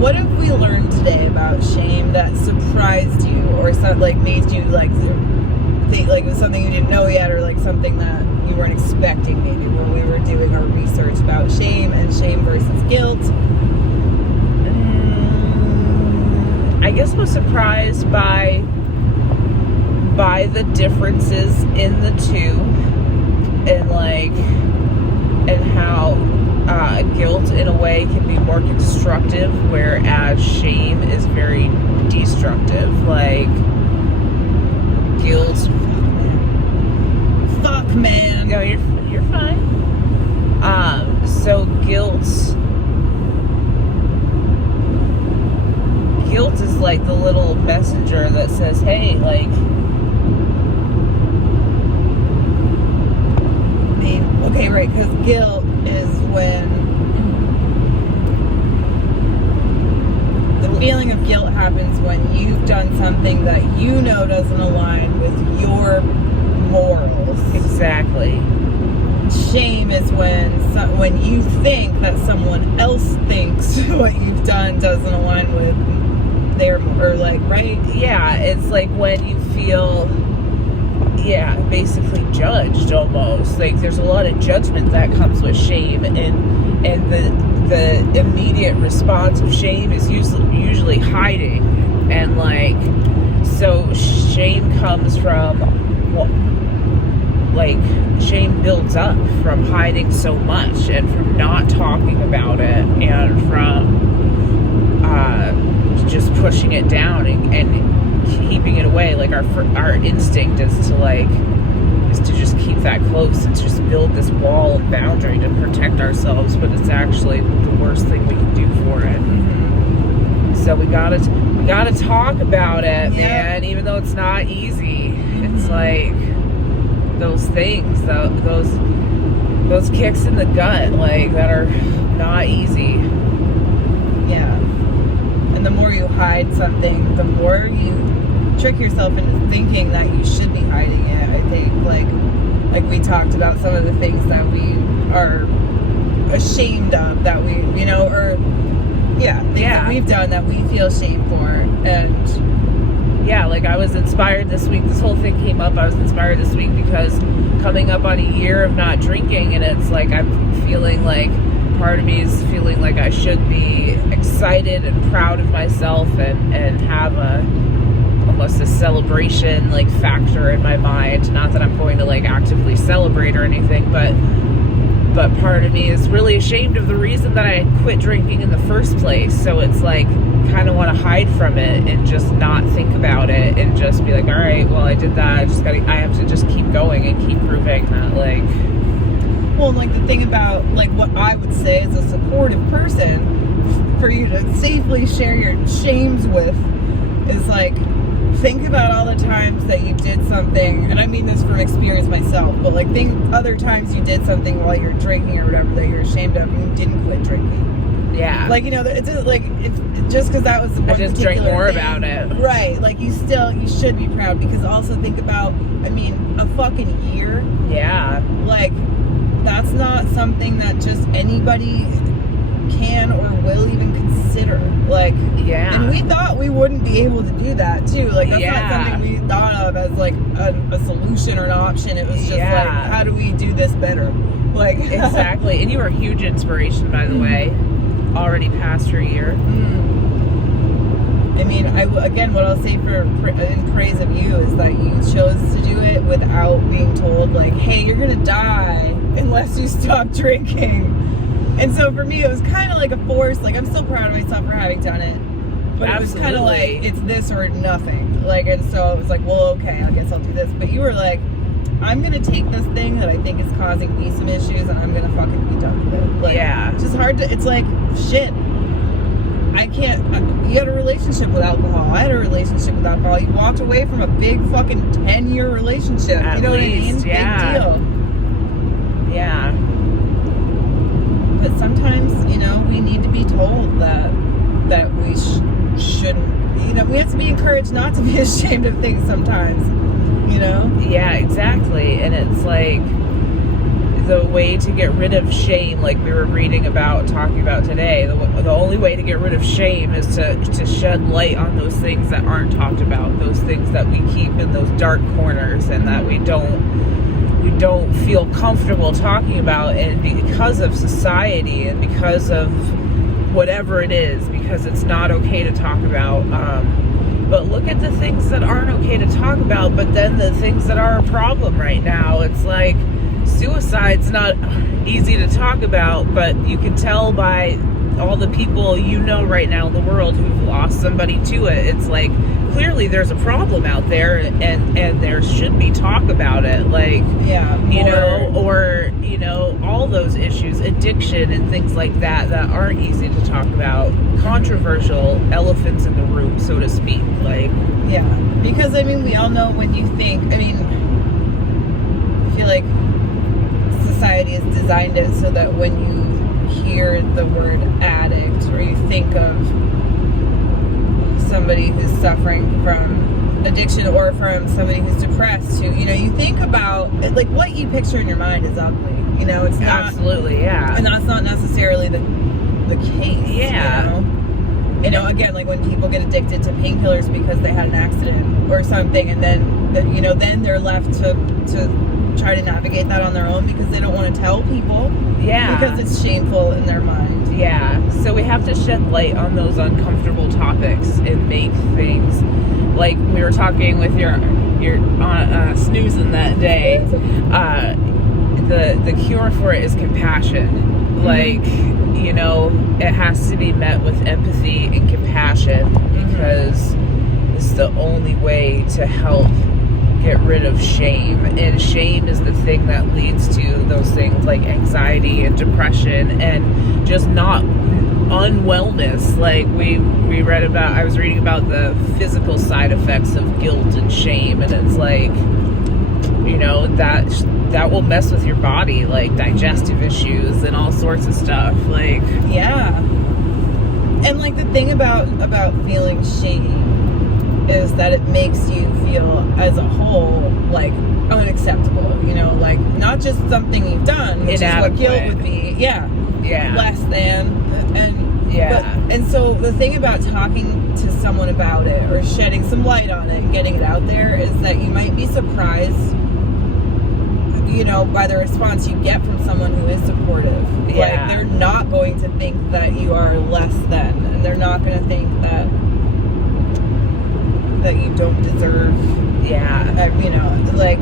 what have we learned today about shame that surprised you, or like made you like think like it was something you didn't know yet, or like something that you weren't expecting maybe when we were doing our research about shame and shame versus guilt? I guess I was surprised by the differences in the two, and how guilt in a way can be more constructive, whereas shame is very destructive. Like guilt, fuck man. No, you're fine. So guilt is like the little messenger that says, hey, like, okay, right, because guilt is when the feeling of guilt happens when you've done something that you know doesn't align with your morals. Exactly. Shame is when you think that someone else thinks what you've done doesn't align with their, or like, right? Yeah, it's like when you feel, basically judged almost. Like there's a lot of judgment that comes with shame, and the immediate response of shame is usually hiding, and like, so shame comes from, like, shame builds up from hiding so much, and from not talking about it, and from just pushing it down and keeping it away. Like our instinct is to just keep that close and to just build this wall and boundary to protect ourselves, but it's actually the worst thing we can do for it. Mm-hmm. So we gotta talk about it, man. Even though it's not easy, it's like those things, those kicks in the gut, like, that are not easy. Yeah. And the more you hide something, the more you trick yourself into thinking that you should be hiding it. I think, like we talked about some of the things that we are ashamed of, that we, or things that we've done that we feel shame for. And like, I was inspired this week. This whole thing came up. I was inspired this week because coming up on a year of not drinking, and it's like I'm feeling like, part of me is feeling like I should be excited and proud of myself and have almost a celebration like factor in my mind. Not that I'm going to like actively celebrate or anything, but part of me is really ashamed of the reason that I quit drinking in the first place. So it's like, kind of want to hide from it and just not think about it, and just be like, all right, well, I did that. I have to just keep going and keep proving that, like. Well, like, the thing about, like, what I would say as a supportive person for you to safely share your shames with is, like, think about all the times that you did something, and I mean this from experience myself, but, like, think other times you did something while you're drinking or whatever that you're ashamed of, and you didn't quit drinking. Yeah. Like, it's like, it's just because that was one I just drank more thing, about it. Right. Like, you should be proud, because also think about, a fucking year. Yeah. Like, that's not something that just anybody can or will even consider. Like, and we thought we wouldn't be able to do that too. Like, that's not something we thought of as like a solution or an option. It was just like, how do we do this better? Like, exactly. And you were a huge inspiration, by the way. Already past your year. I mean, again, what I'll say in praise of you is that you chose to do it without being told, like, hey, you're gonna die unless you stop drinking. And so for me, it was kind of like a force. Like, I'm still proud of myself for having done it, but it was kind of like, it's this or nothing. Like, and so it was like, well, okay, I guess I'll do this. But you were like, I'm gonna take this thing that I think is causing me some issues, and I'm gonna fucking be done with it. Like, it's just hard to. It's like, shit. I can't. You had a relationship with alcohol. I had a relationship with alcohol. You walked away from a big fucking 10-year relationship. At you know least, what I mean? Big deal. Yeah. But sometimes, we need to be told that we shouldn't. We have to be encouraged not to be ashamed of things sometimes. Yeah, exactly. And it's like, the way to get rid of shame, like we were talking about today, the only way to get rid of shame is to shed light on those things that aren't talked about, those things that we keep in those dark corners and that we don't feel comfortable talking about, and because of society and because of whatever it is, because it's not okay to talk about. But look at the things that aren't okay to talk about, but then the things that are a problem right now. It's like suicide's not easy to talk about, but you can tell by all the people right now in the world who've lost somebody to it. It's like clearly there's a problem out there, and there should be talk about it, like or all those issues, addiction and things like that aren't easy to talk about, controversial elephants in the room, so to speak. Like, yeah, because we all know when you think, I feel like society has designed it so that when you hear the word addict, or you think of somebody who's suffering from addiction, or from somebody who's depressed, you think about like what you picture in your mind is ugly. It's not, absolutely, yeah, and that's not necessarily the case. Yeah. Again, like when people get addicted to painkillers because they had an accident or something, and then then they're left to try to navigate that on their own because they don't want to tell people. Yeah. Because it's shameful in their mind. Yeah. So we have to shed light on those uncomfortable topics and make things, like we were talking with your snoozing that day. The cure for it is compassion. Like, it has to be met with empathy and compassion, because it's the only way to help get rid of shame. And shame is the thing that leads to those things like anxiety and depression and just not unwellness. Like I was reading about the physical side effects of guilt and shame, and it's like, that will mess with your body, like digestive issues and all sorts of stuff. Like, yeah. And like the thing about feeling shame is that it makes you feel as a whole like unacceptable, like not just something you've done, which inadequate. Is what guilt would be. Yeah. Less than. And so the thing about talking to someone about it, or shedding some light on it and getting it out there, is that you might be surprised by the response you get from someone who is supportive. Yeah. Like, they're not going to think that you are less than, and they're not going to think that you don't deserve. Yeah. Like,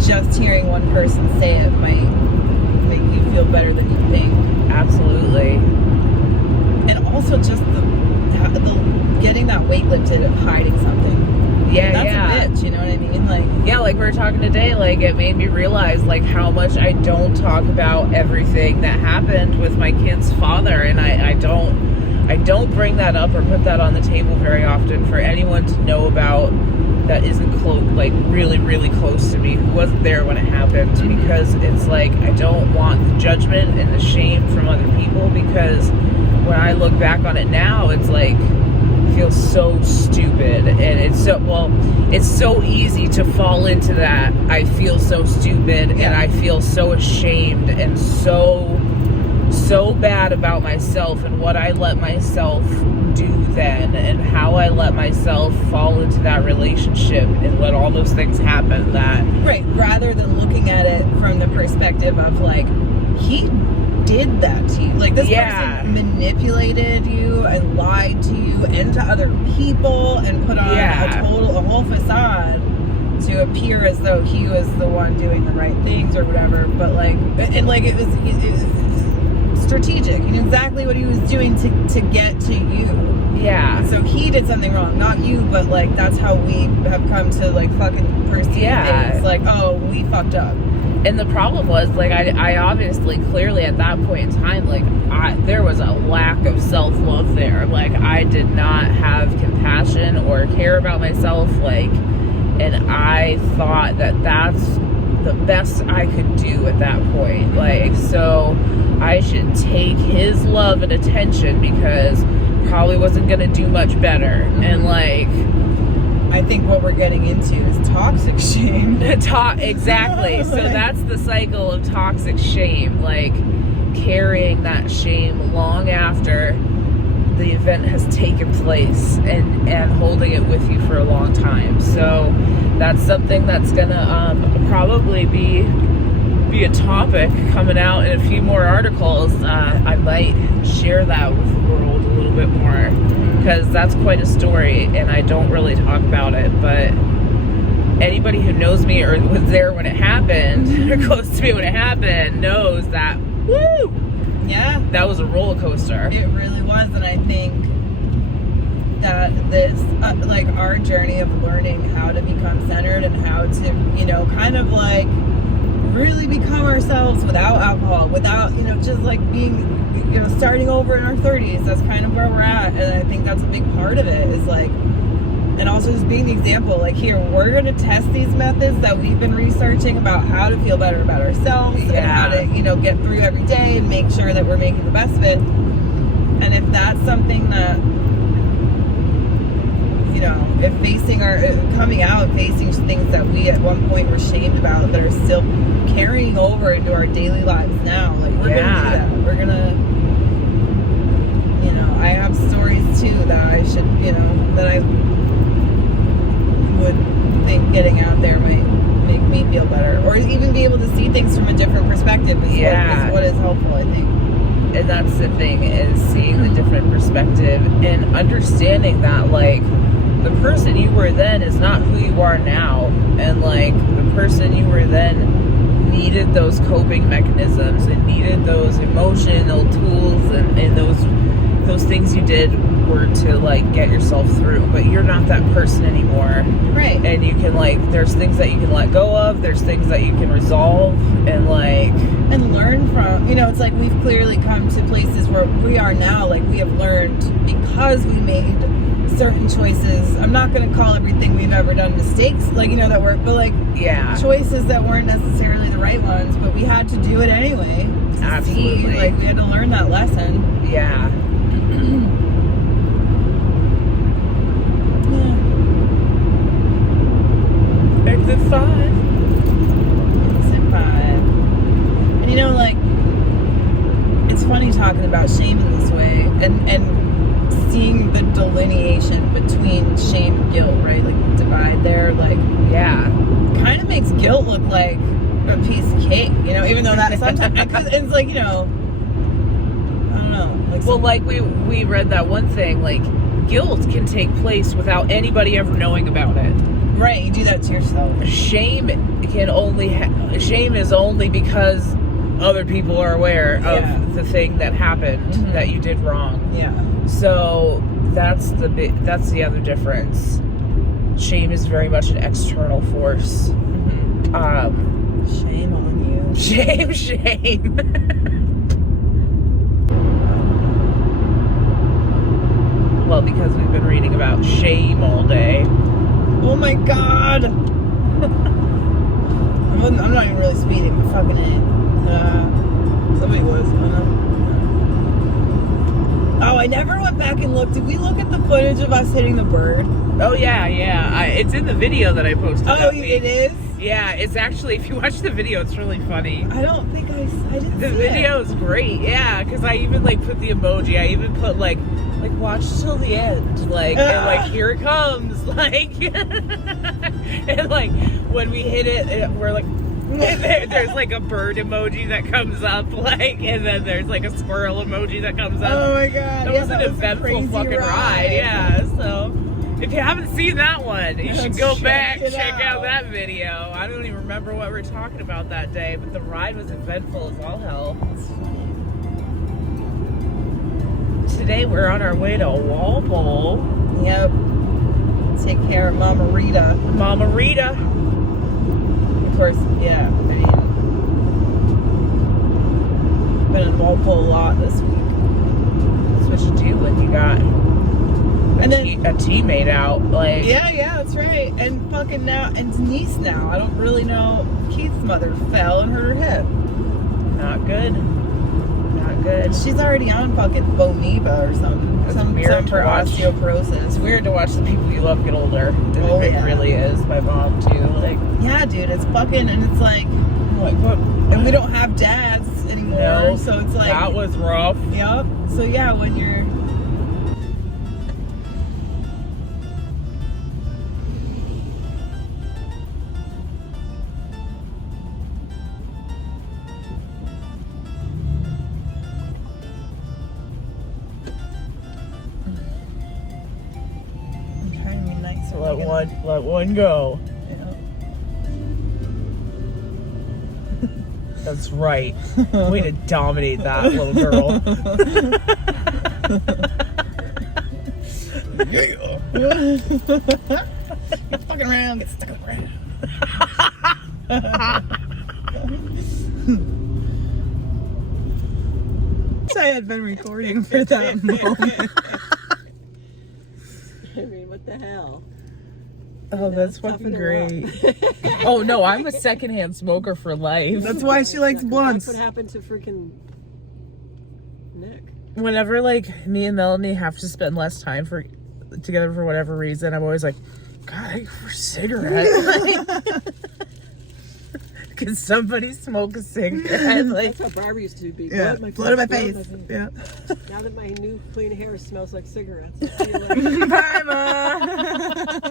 just hearing one person say it might make you feel better than you think. Absolutely. And also just the getting that weight lifted of hiding something. Yeah, that's a bitch, you know what I mean? Like, yeah, like we were talking today, like it made me realize like how much I don't talk about everything that happened with my kid's father, and I don't bring that up or put that on the table very often for anyone to know about that isn't like really, really close to me, who wasn't there when it happened, because it's like I don't want the judgment and the shame from other people, because when I look back on it now, it's like feels so stupid, and it's so easy to fall into that. I feel so stupid, and I feel so ashamed and so bad about myself and what I let myself do then, and how I let myself fall into that relationship and let all those things happen. That right, rather than looking at it from the perspective of like, he did that to you, like this person manipulated you and lied to you and to other people and put on a whole facade to appear as though he was the one doing the right things or whatever. But like, and like it was strategic. He knew exactly what he was doing to get to you. Yeah. So he did something wrong, not you, but like that's how we have come to like fucking perceive things. Like, oh, we fucked up. And the problem was, like, I obviously, clearly at that point in time, like, there was a lack of self-love there. Like, I did not have compassion or care about myself, like, and I thought that that's the best I could do at that point. Like, so I should take his love and attention because probably wasn't going to do much better. And, like, I think what we're getting into is toxic shame. Exactly. So that's the cycle of toxic shame, like carrying that shame long after the event has taken place and holding it with you for a long time. So that's something that's gonna probably be a topic coming out in a few more articles. I might share that with the world a little bit more, because that's quite a story and I don't really talk about it, but anybody who knows me or was there when it happened or close to me when it happened knows that, woo! Yeah. That was a roller coaster. It really was, and I think that this, like, our journey of learning how to become centered and how to, you know, kind of like really become ourselves without alcohol, without, you know, just like being, you know, starting over in our 30s. That's kind of where we're at, and I think that's a big part of it, is like, and also just being the example, like, here, we're going to test these methods that we've been researching about how to feel better about ourselves and how to, you know, get through every day and make sure that we're making the best of it. And if that's something that, you know, if facing coming out, facing things that we at one point were shamed about that are still carrying over into our daily lives now, like, we're going to do that. We're going to, you know, I have stories too that I should, you know, that I would think getting out there might make me feel better, or even be able to see things from a different perspective is what is helpful, I think. And that's the thing, is seeing the different perspective and understanding that, like, the person you were then is not who you are now, and like the person you were then needed those coping mechanisms and needed those emotional tools and those things you did were to like get yourself through, but you're not that person anymore, right? And you can, like, there's things that you can let go of, there's things that you can resolve and like and learn from, you know. It's like we've clearly come to places where we are now, like, we have learned because we made certain choices. I'm not going to call everything we've ever done mistakes, like, you know, that were, but like, choices that weren't necessarily the right ones, but we had to do it anyway. Absolutely. Like, we had to learn that lesson. Yeah. Exit 5. Exit 5. And you know, like, it's funny talking about shame in this way, and seeing the delineation between shame and guilt, right? Like, the divide there, like, kind of makes guilt look like a piece of cake, you know, even though that sometimes, because it's like, you know, I don't know. Like, well, like we read that one thing, like, guilt can take place without anybody ever knowing about it. Right, you do that to yourself. Shame can only shame is only because other people are aware of the thing that happened, that you did wrong. Yeah. So that's the other difference. Shame is very much an external force. Shame on you. Shame. Well, because we've been reading about shame all day. Oh my god! I'm not even really speeding, I'm fucking it. Somebody was. Oh, I never went back and looked. Did we look at the footage of us hitting the bird? Oh, yeah. It's in the video that I posted. Oh, it is? Yeah, it's actually, if you watch the video, it's really funny. I don't think I didn't The see video is great, yeah, because I even, like, put the emoji. I even put, like watch till the end, like, and, like, here it comes, like, and, like, when we hit it, we're like, there's like a bird emoji that comes up, like, and then there's like a squirrel emoji that comes up. Oh my god! That was an eventful fucking ride. Yeah. So if you haven't seen that one, you should go back, check out that video. I don't even remember what we were talking about that day, but the ride was eventful as all hell. Today we're on our way to Walpole. Yep. Take care of Mama Rita. Mama Rita. Of course, yeah. I mean, been in Walpole a lot this week. That's what you do when you got a teammate out. Like, yeah, that's right. And fucking now, and niece now. I don't really know. Keith's mother fell and hurt her hip. Not good. Not not good. She's already on fucking Boniva or something. It's Some weird for to watch. osteoporosis. It's weird to watch the people you love get older. Oh, It yeah. really is. My mom too. Like, Yeah, dude, it's fucking, and it's like, what? and we don't have dads anymore, No, so it's like, that was rough. yep. So yeah, when you're, I'm trying to be nice. Let one go. Yeah. That's right. Way to dominate that little girl. Yeah. Get fucking around, get stuck in the ground. I had been recording for that moment. I mean, what the hell? Oh, that's fucking great. Oh no, I'm a secondhand smoker for life. That's why she likes blunts. That's what happened to freaking Nick. Whenever like me and Melanie have to spend less time together for whatever reason, I'm always like, God, I for a cigarette. Can somebody smoke a cigarette? Like, That's how Barbara used to be. Yeah, blood in my face. Yeah. Now that my new clean hair smells like cigarettes. See you later. Bye, Ma.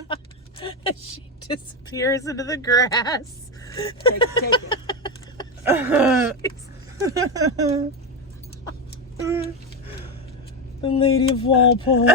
she disappears into the grass. Take it. The Lady of Walpole.